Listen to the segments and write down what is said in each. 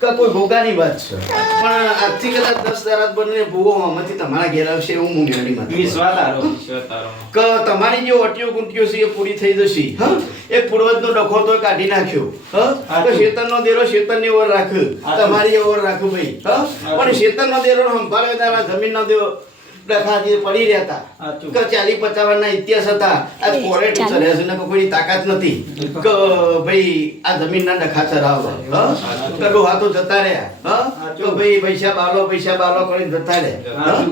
કે કોઈ ભોગાની વાત છે? પણ આજથી કદાચ દસ દારાત બનીને ભૂવો આમાંથી તમારા ઘેર આવશે એવું હું વિશ્વા કે તમારી જે ઓટીઓ ગુંટીઓ છે એ પૂરી થઈ જશે. હા? એક પૂર્વજનો ડખો તો કાઢી નાખ્યો. હા? તો શેતન શેતનનો દેરો શેતનની ઓર રાખ. હાચું. તમારી ઓર રાખો ભાઈ. હા? પણ શેતનનો દેરો સંભાળે તારા જમીનનો દેરો ડખા પડી રહેતા. કે ચાલી પચાવવાના ઇતિહાસ હતા. આ કોરેટ ચડ્યા છે ને કોઈ તાકાત નથી. કે ભાઈ આ જમીનના ડખા ચરાવવા. કે ડોહા તો જતા રહ્યા. હા? હાચું. ભાઈ પૈસા બાલો પૈસા બાલો કરીને જતા રહ્યા.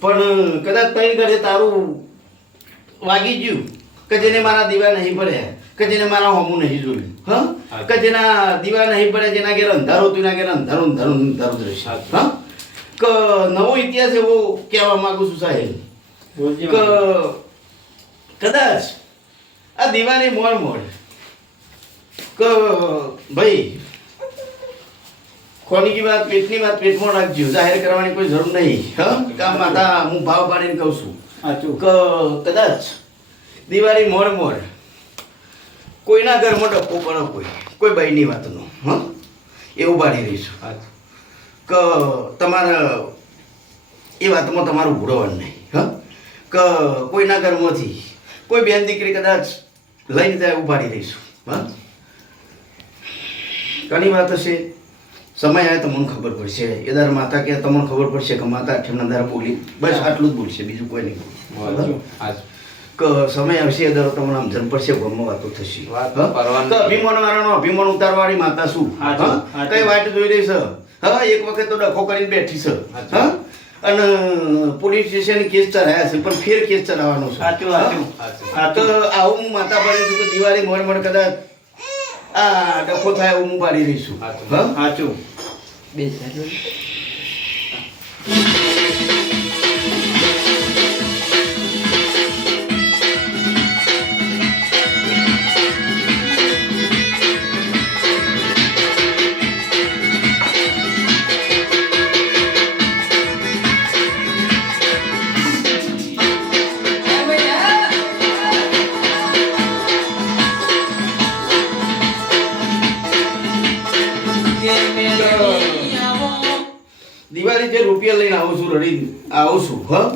પણ કદાચ તઈ ઘરે તારું વાગી ગયું કે જેને મારા દીવા નહીં પડ્યા કે જેને મારા હોમું નહીં જોયું. હા. કે જેના દીવા નહીં પડ્યા જેના ઘેર અંધારું હતું એના ઘેર અંધારું અંધારું અંધારું જ રહેશે. હા? કે નવો ઇતિહાસ એવો કહેવા માંગુ છું સાહેબ. ક કદાચ આ દિવાળી મોડ મોડ. કે ભાઈ ખોનીકી વાત પેટની વાત પેટમાં રાખજો. જાહેર કરવાની કોઈ જરૂર નહીં. હા? કામ માતા હું ભાવ પાડીને કહું છું. કે કદાચ દિવાળી મોડ મોડ કોઈના ઘરમાં ડપ્પો પડો કોઈ. કોઈ બાઈની વાતનો. હ? એવું પાડી રહીશું. કે તમારા એ વાતમાં તમારું ભૂડવાનું નહીં હા? કે કોઈના ઘરમાંથી કોઈ બેન દીકરી કદાચ લઈને ત્યાં ઉભારી દઈશું હા? ઘણી વાત હશે. સમય આવે તમને ખબર પડશે. એ દર માતા કે તમને ખબર પડશે કે માતા અઠમના દર બોલી બસ આટલું જ બોલશે બીજું કોઈ નહીં. સમય આવશે એ દર તમને આમ જન પડશે ગમમાં વાતો થશે. અભિમાન વાળાનો અભિમાન ઉતારવાળી માતા શું. કઈ વાત જોઈ રહી છે? હા એક વખત તો ડખો કરીને બેઠી છે હા અને પોલીસ સ્ટેશન કેસ ચલાયા છે પણ ફેર કેસ ચલાવવાનો છે સાચું, સાચું. હા? તો આવું હું માતા પાડી છું કે દિવાળી મોર મોર કદાચ આ ડખો થાય એવું હું પાડી રહીશું હા સાચું. હા સાચું. આવું છું હા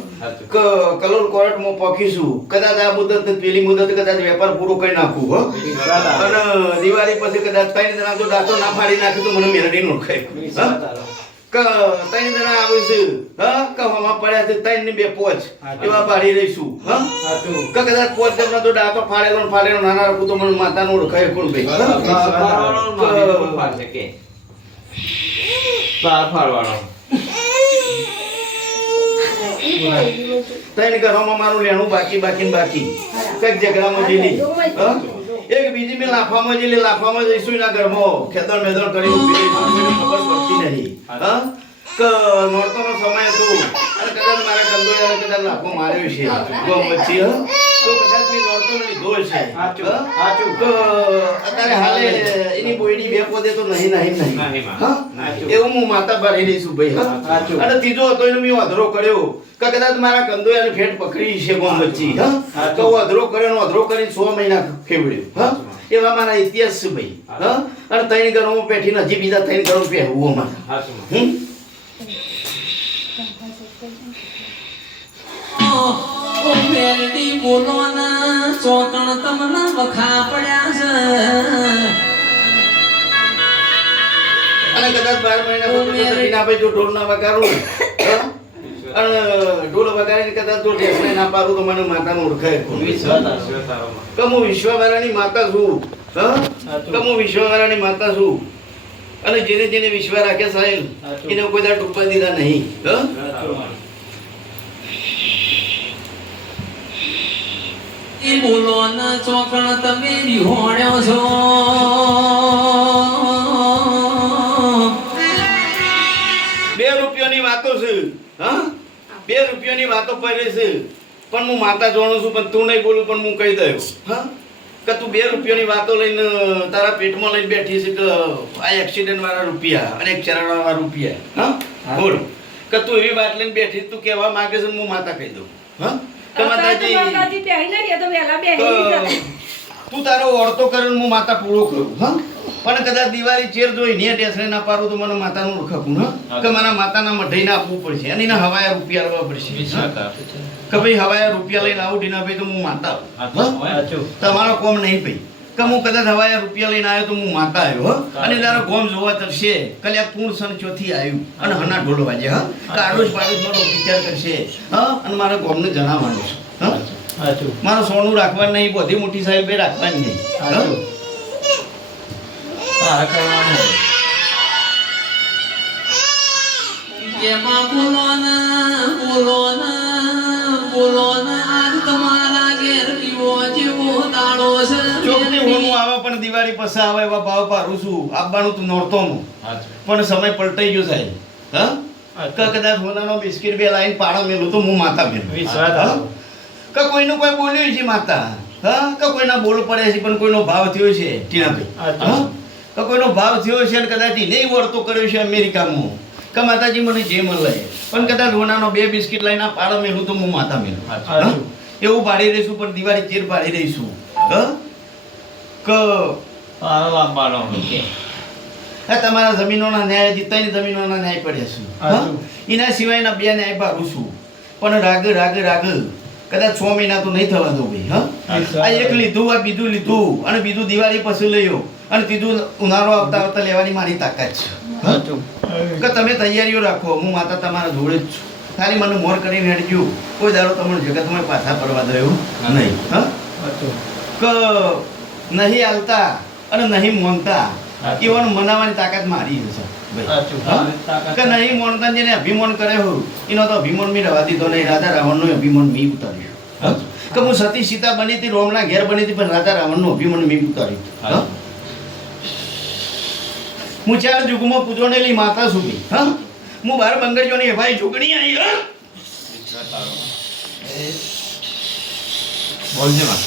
કલોલ કોર્ટમાં પહોંચીશું કદાચ આ મુદત પેલી મુદત કદાચ વેપાર પૂરો કરી નાખું હ અને દિવાળી પછી કદાચ ત્રણ જણા જો દાંતો ના ફાડી નાખે તો મને મેરડી નો ખાય? ત્રણ જણા આવે છે હા કે પડ્યા છે ત્રણ ને બે પોચ એવા પાડી રહીશું હ. કદાચ પોચ જણા તો દાંતો ફાડેલો ફાડેલો નાના રાખું તો મને માતાનું ઓળખાય કોણ ભાઈ કે? ફાડવાનો. ત્રણ ઘરોમાં મારું લેણું બાકી બાકી ને બાકી. કંઈક ઝઘડામાં જેલી? એક બીજી મેં લાફામાં જેલી લાફામાં જઈશું એના ઘરમાં. ખેતર મેદળ કરી ઊભી ખબર પડતી નહીં હા? નોરતોનો સમય હતો. અને કદાચ મારા કંદોયાને કદાચ લાફો માર્યો છે. ગમ વચ્ચે હા? તો કદાચ મેં નોરતોનો લીધો છે. સાચું, તો અત્યારે હાલે એની બોયડી બે પોતે તો નહીં નહીં નહીં. એવું હું માતા ભરી દઈશું ભાઈ? સાચું. અને ત્રીજો હતો એનો મેં અધરો કર્યો. કે કદાચ મારા કંદોયાની ફેટ પકડી છે ગોમ વચ્ચે. હા તો અધરો કર્યો અધરો કરીને સો મહિના ફેવડ્યો હા? એવા મારા ઇતિહાસ છે ભાઈ. હા? અને ત્રણ ઘરોમાં બેઠીને હજી બીજા ત્રણ ઘરો પહેરવું અમારે. હમ? ઓ મેરડી બોલો ના ચોકણ તમને વખા પડ્યા છે. અને કદાચ બાર મહિના પછી તો તકીના ભાઈ જો ઢોલ ના વગાડું અને ઢોલ વગાડીને કદાચ જો ઢેસને ના પાડું તો મને માતાનું ઓળખાય. કોણ? વિશ્વા તારો. વિશ્વા તારો. કે હું વિશ્વવારાની માતા છું કે હું વિશ્વવાળાની માતા છું? અને જેને જેને વિશ્વ રાખે સાહેબ એને કોઈ દાડ ડૂબવા દીધા નહીં હા સાચું. એ બોલો ના ચોકણ તમે વિહોણ્યો છો. બે રૂપિયાની વાતો છે હા? બે રૂપિયાની વાતો પડે છે. પણ હું માતા જાણું છું પણ તું નહીં બોલું પણ હું કહી દઉં હા? કે તું બે રૂપિયાની વાતો લઈને તારા પેટમાં લઈને બેઠી છે કે આ એક્સિડન્ટ વાળા રૂપિયા અને એક ચરણ વાળા રૂપિયા હા? હા. બોલ. કે તું એવી વાત લઈને બેઠી તું કહેવા માંગે છે હું માતા કહી દઉં હા? કે માતાજી માતાજી પહેરી ના રહ્યા તો વહેલા તો બેહી તું તારો ઓળતો કરીને હું માતા પૂરો કરું હા? પણ કદાચ દિવાળી ચેર જોઈ ને ટેસરે ના પાડું તો મને માતાનું ઓળખકું ને કે મારા માતાના મઢઈ ના આપવું પડશે અને એના હવાયા રૂપિયા લેવા પડશે કે ભાઈ હવાયા રૂપિયા લઈને આવું ટીના ભાઈ તો હું માતા આવું. આ તો હં? હોય. તમારો કોમ નહીં ભાઈ. કે હું કદાચ હવાયા રૂપિયા લઈને આવ્યો તો હું માતા આવ્યો હો? અને તારો ગોમ જોવા તરશે કલ્યા પૂર્ણ સન ચોથી આવ્યું અને હના ઢોલ વાજે હા? કે આડોશ પાડોશ મારો વિચાર કરશે હા? અને મારા ગોમને જણાવવાનું છે હા? મારું સોનું રાખવાનું નહીં બધી મોટી સાહેબે રાખવાની નહીં. એમાં બોલો ને બોલો ને બોલો ને આજ તમારા ઘેર પીવો જેવો દાડો છે. ચોકથી હોનું આવે પણ દિવાળી પછી આવે એવા ભાવ પારું છું. આપવાનું તું નોરતો. પણ સમય પલટાઈ ગયો સાહેબ. હા? કે કદાચ હોનાનો બિસ્કિટ બે લાઈન પાડો મેલું તો હું માતા મેલું વિશ્વાસ હા? આવો. કે કોઈનું કોઈ બોલ્યું છે માતા? હા? કે કોઈના બોલ પડે છે પણ કોઈનો ભાવ થયો છે? ટીનાભાઈ હા. કે કોઈનો ભાવ થયો છે અને કદાચ નહીં વર્તો કર્યો છે અમેરિકામાં? કે માતાજી મને જે મળે. પણ કદાચ રોનાનો બે બિસ્કિટ લઈને પાડો મેલું તો હું માતા મેલું એવું પાડી દઈશું પણ દિવાળી ચીર પાડી દઈશું. હા? કે. તમારા જમીનોના ન્યાય જીતાની જમીનોના ન્યાય પડ્યા છે? એના સિવાયના બે ન્યાય પાડું છું. પણ રાગ રાગ રાગ કદાચ છ મહિના તો નહીં થવા દો ભાઈ હા? આ એક લીધું આ બીજું લીધું. અને બીજું દિવાળી પછી લઈયો અને ત્રીજું ઉનાળો આવતા આવતા લેવાની મારી તાકાત છે. કે તમે તૈયારીઓ રાખો હું માતા તમારા જોડે જ છું. ખાલી મને મોર કરીને હેડજો. કોઈ દાડો તમને જગતમાં પાછા પડવા દો નહીં હા. કે નહીં હાલતા અને નહીં મોનતા. એવાનું મનાવવાની તાકાત મારી છે? કે નહીં મોનતા જેને અભિમાન કરે હો. એનો તો અભિમાન મી રવા દીધો નહીં. રાજા રાવણનો અભિમાન મી ઉતાર્યો. કે હું સતી સીતા બની હતી રોમના ઘેર બની હતી પણ રાજા રાવણનો અભિમાન મી ઉતાર્યું. હું. ચાર યુગમાં પૂજોનેલી માતા સુધી. હા? હું બાર બંગડીઓની ભાઈ ચૂકણી આવી હા? બોલજે માં.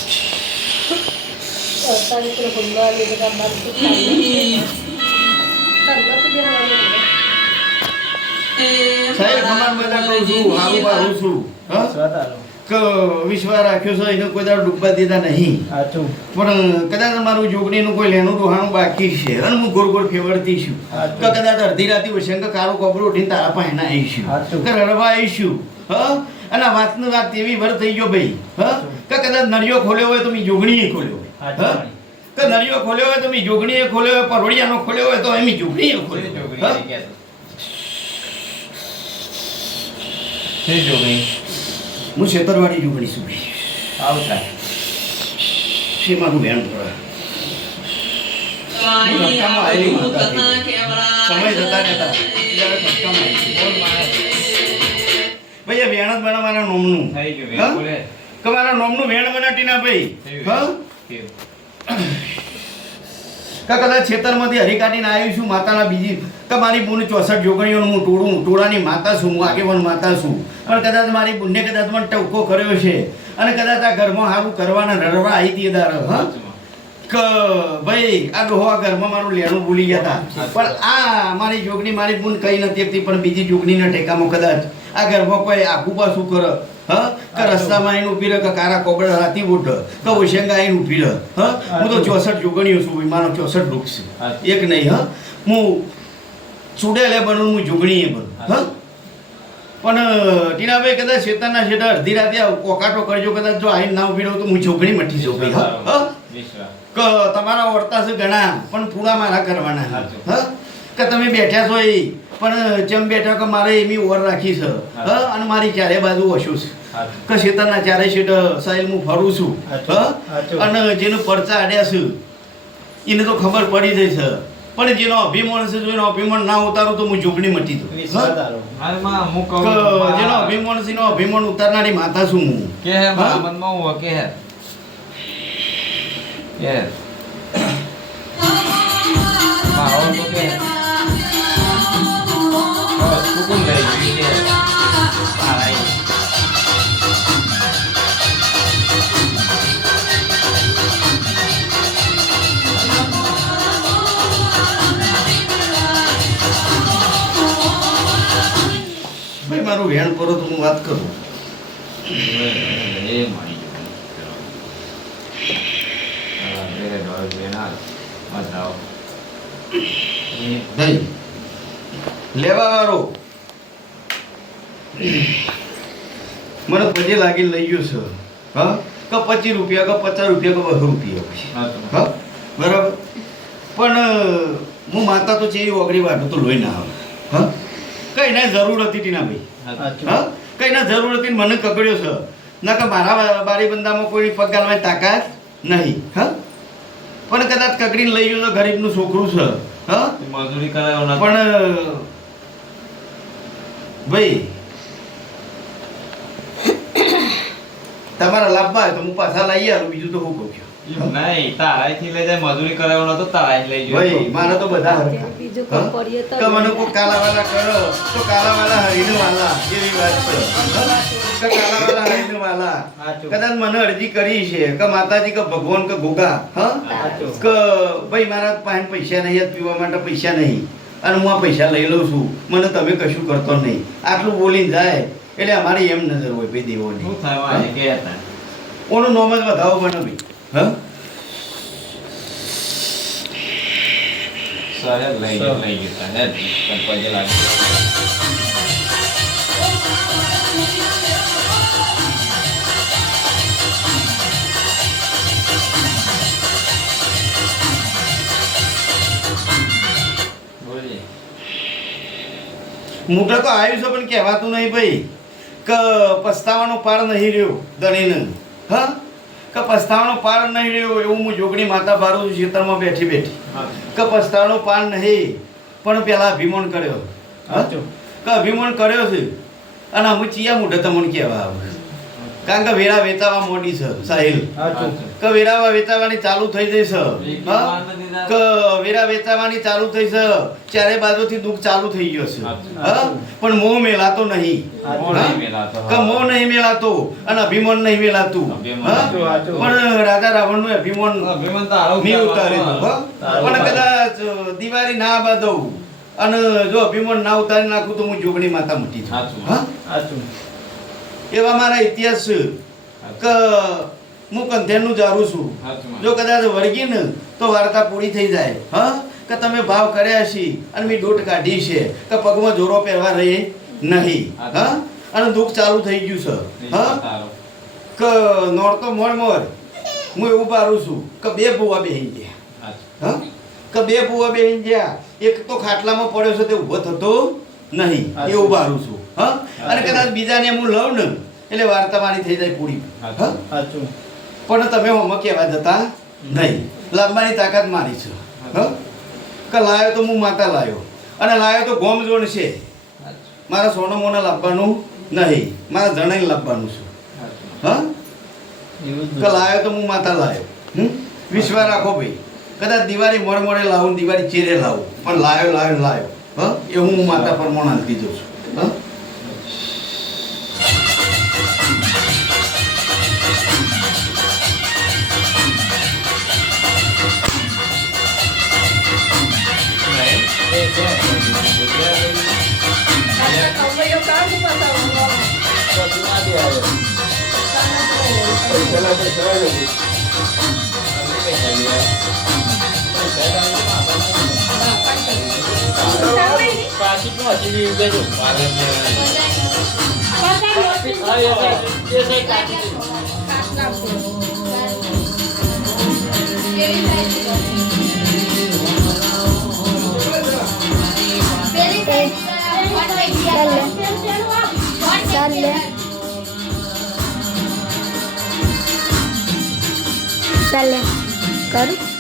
સાહેબ તમારા બધા કહું છું હારું બારું છું. હા? વિશ્વાસ આવો. કે વિશ્વાસ રાખ્યો છે એને કોઈ દાડો ડૂબવા દીધા નહીં. પણ કદાચ અમારું જોગણીનું કોઈ લેનું ડોહાણું બાકી છે. અને હું ગોળ ગોળ ફેવડતી છું. કે કદાચ અડધી રાતે વસંગ કારો કોબરો ઉઠીને તારા પાસે ના આવીશું. કે રડવા આવીશું. હ? અને આ વાત એવી વર થઈ ગયો ભાઈ. હ? કે કદાચ નળિયો ખોલ્યો હોય તો મેં જોગણીએ ખોલ્યો. હોય સાચું. હ? કે નરિયો ખોલ્યો હોય તો મેં જોગણીએ ખોલ્યો હોય પરોડિયાનો ખોલ્યો હોય તો એમ જોગણીએ ખોલ્યો. શી જોગણી? હું છેતરવાડી જોગણી છું ભાઈ આવતા. છે મારું બેન થોડા સમય જતા. ભાઈ વેણ જ નોમનું. કે મારા નોમનું વેણ બનાટી ના ભાઈ હા. કે કદાચ ખેતરમાંથી હરિકાટીને આવી છું, માતાના બીજી કે મારી બુન ચોસઠ જોગણીઓનું હું ટોળું ટોળાની માતા છું, હું આગેવાન માતા છું. પણ કદાચ મારી બુનને કદાચ મને ટવકો કર્યો છે. અને કદાચ આ ઘરમાં સારું કરવાના રડવા આવી હતી દાર હા? ક ભાઈ, આ ડોહો આ ઘરમાં મારું લેણું ભૂલી ગયા હતા. પણ આ મારી જોગણી મારી બુન કઈ નથી શકતી પણ બીજી જોગણીના ટેકામાં કદાચ આ ઘરમાં કોઈ આખું પાછું કરે, હ? કે રસ્તામાં આઈને ઊભી રહે કે કારા કોકડા હાથી ઉઠ કે ઓશેંગા આઈને ઊભી રહે હ? હું તો ચોસઠ જોગણીઓ છું મારો ચોસઠ વૃક્ષ છે. એક નહીં હ? હું ચૂડેલે બનું હું જોગણીએ બનું હ? પણ ટીનાભાઈ કદાચ શેતાના શેતા અડધી રાતે કોકાટો કરજો કદાચ જો આવીને ના ઊભી રહું તો હું જોગણી મટી જાઉં ભાઈ કે તમારા વર્તા છે ઘણા પણ પૂરા મારા કરવાના. હ? કે તમે બેઠા છો એ પણ જેમ બેઠા કે મારે એમી ઓર રાખી છે હ. અને મારી ચારે બાજુ ઓછું છે. કે શેતાના ચારે શેઠ સાહેબ હું ફરું છું. અને જેનો પરચા આડ્યા છે એને તો ખબર પડી જાય છે. પણ જેનો અભિમાન છે જેનો અભિમાન ના ઉતારું તો હું જોગણી મટી દઉં જેનો અભિમાન છે અભિમાન ઉતારનારી માતા છું હું. કે હે? મનમાં હું કે હે? કે હે? માં આવો તો કે બસ લઈ ગઈ કે ભાઈ મારું વેણ કરો તો હું વાત કરું. એ મારી લેવા વાળો. મને પજે લાગી લઈ ગયો છે. હા? કે પચીસ રૂપિયા કે પચાસ રૂપિયા કે બસો રૂપિયા પછી. હા બરાબર? પણ હું માતા તો છે એ ઓગળી વાટું તો લોહી ના આવે. હા? કઈ ના જરૂર હતી ટીના ભાઈ. હા? કઈ ના જરૂર હતી મને કકડ્યો છે. ના કે મારા બારી બંદામાં કોઈ પગ ગાલવાની તાકાત નહીં. હા? પણ કદાચ કકડીને લઈ ગયો તો ગરીબનું છોકરું છે. હા? મજૂરી કરાયો. પણ ભાઈ તમારા લાભમાં હોય તો હું પાછા લઈ આવું બીજું તો હું કહું છું. નહીં તારાયથી લઈ જાય મજૂરી કરાયો નતો તારાય લઈ જાય. ભાઈ મારે તો બધા. બીજું કોણ પડીએ તો મને કો કાલાવાલા કરો તો કાલાવાલા હરીને વાલા એવી વાત છે. કાલાવાલા હરીને વાલા. કદાચ મને અરજી કરી છે કે માતાજી કે ભગવાન કે ગોગા હા? કે ભાઈ મારા પાસે પૈસા નહીં પીવા માટે પૈસા નહીં અને હું આ પૈસા લઈ લઉં છું. મને તમે કશું કરતો નહીં. આટલું બોલીને જાય એટલે અમારી એમ નજર હોય ભાઈ દેવોની? ઓનું નોમ જ વધાવો મને ભાઈ હા સાહેબ લઈ ગયો લઈ ગયો પણ પગે લાગી. મોટા તો આવ્યું છે પણ કહેવાતું નહીં ભાઈ. કે પસ્તાવાનો પાર નહીં રહ્યો દણીને હા? કે પસ્તાવાનો પાર નહીં રહ્યો એવું હું જોગણી માતા ભારું છું ખેતરમાં બેઠી બેઠી. કે પસ્તાવાનો પાર નહીં પણ પેલા અભિમાન કર્યો હા? કે અભિમાન કર્યો છે અને અમે ચિયા મોઢે તમને કહેવા આવે કારણ કે વેરા વેચાવા મોડી છે સાહિલ. કે વેરા વેચાવાની ચાલુ થઈ જઈ છે. કે વેરા વેચાવાની ચાલુ થઈ છે ચારે બાજુથી દુઃખ ચાલુ થઈ ગયો છે. પણ મોહ મેલાતો નહીં. કે મોહ નહીં મેલાતો અને અભિમાન નહીં મેલાતું. પણ રાજા રાવણનું અભિમાન તારો મેં ઉતારવાનો. ઉતારેલું હા? તારો પણ કદાચ દિવાળી ના બાંધવું અને જો અભિમાન ના ઉતારી નાખું તો હું જોગણી માતા મટી જાઉં. એવા મારા ઇતિહાસ છે કે હું કંધેરનું જારું છું. જો કદાચ વળગી ને તો વાર્તા પૂરી થઈ જાય. હા? કે તમે ભાવ કર્યા છે અને મેં દોટ કાઢી છે કે પગમાં જોરો પહેરવા રહે નહીં. હા? અને દુઃખ ચાલુ થઈ ગયું છે. હા? કે નોર નોરતો મોડ મોડ હું એવું પારું છું કે બે ભૂવા બેહી ગયા. હ હા? કે બે ભૂવા બેહી ગયા. એક તો ખાટલામાં પડ્યો છે તે ઊભો થતો નહીં. એવું પારું છું. હા? અને કદાચ બીજાને હું લઉં ને એટલે વાર્તા મારી થઈ જાય પૂરી. પણ તમે હોમાં કહેવા જતા નહીં. લાંબાની તાકાત મારી છે. હા? કે લાયો તો હું માતા લાયો. અને લાયો તો ગોમ જોણ છે. મારા સોનો મોને લાવવાનું નહીં. મારા જણાઈને લાવવાનું છે. હા? કે લાયો તો હું માતા લાયો. હમ? વિશ્વાસ રાખો ભાઈ. કદાચ દિવાળી મોડે મોડે લાવું દિવાળી ચેરે લાવું. પણ લાયો લાયો લાયો. હા? એ હું માતા પ્રમાણ હાલતી જઉં છું. હા ચાલે કરું